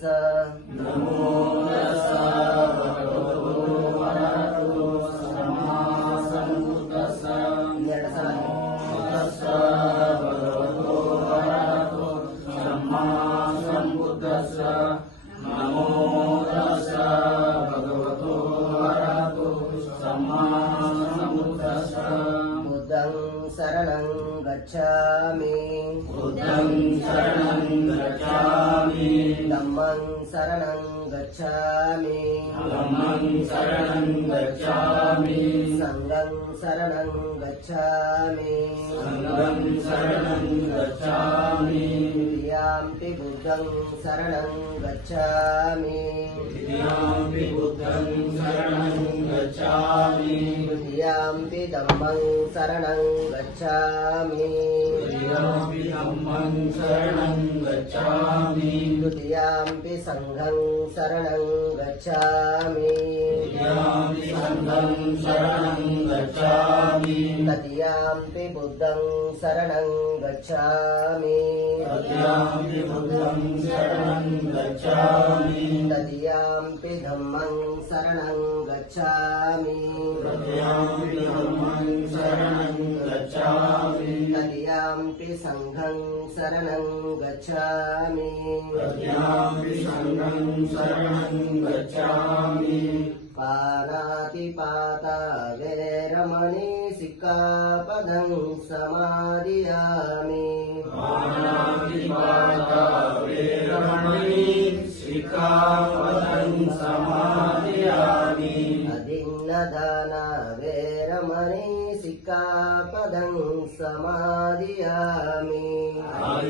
तस्स नमो तस्स भगवतो अरहतो सम्मा सम्बुद्धस्स नमो तस्स भगवतो अरहतो सम्मा सम्बुद्धस्स नमो तस्स भगवतो अरहतो सम्मा सम्बुद्धस्स बुद्धं शरणं गच्छामि बुद्धं शरणं गच्छामि धम्मं शरणं गच्छामि धम्मं शरणं गच्छामि संघं शरणं गच्छामि संघं शरणं गच्छामि द्वितीयाम्पि बुद्धं शरणं गच्छामि द्वितीयाम्पि बुद्धं शरणं गच्छामि तृतीयाम्पि धम्मं शरणं गच्छामि तृतीयाम्पि धम्मं शरणं गच्छामि तृतीयाम्पि संघं शरणं गच्छामि तृतीयाम्पि संघं शरणं गच्छामि तृतीयाम्पि बुद्धं शरणं गच्छामि तृतीयाम्पि बुद्धं शरणं गच्छामि तृतीयाम्पि धम्मं शरणं गच्छामि तृतीयाम्पि धम्मं शरणं गच्छामि तृतीयाम्पि संघं शरणं गच्छामि तृतीयाम्पि संघं शरणं गच्छामि पानातिपाता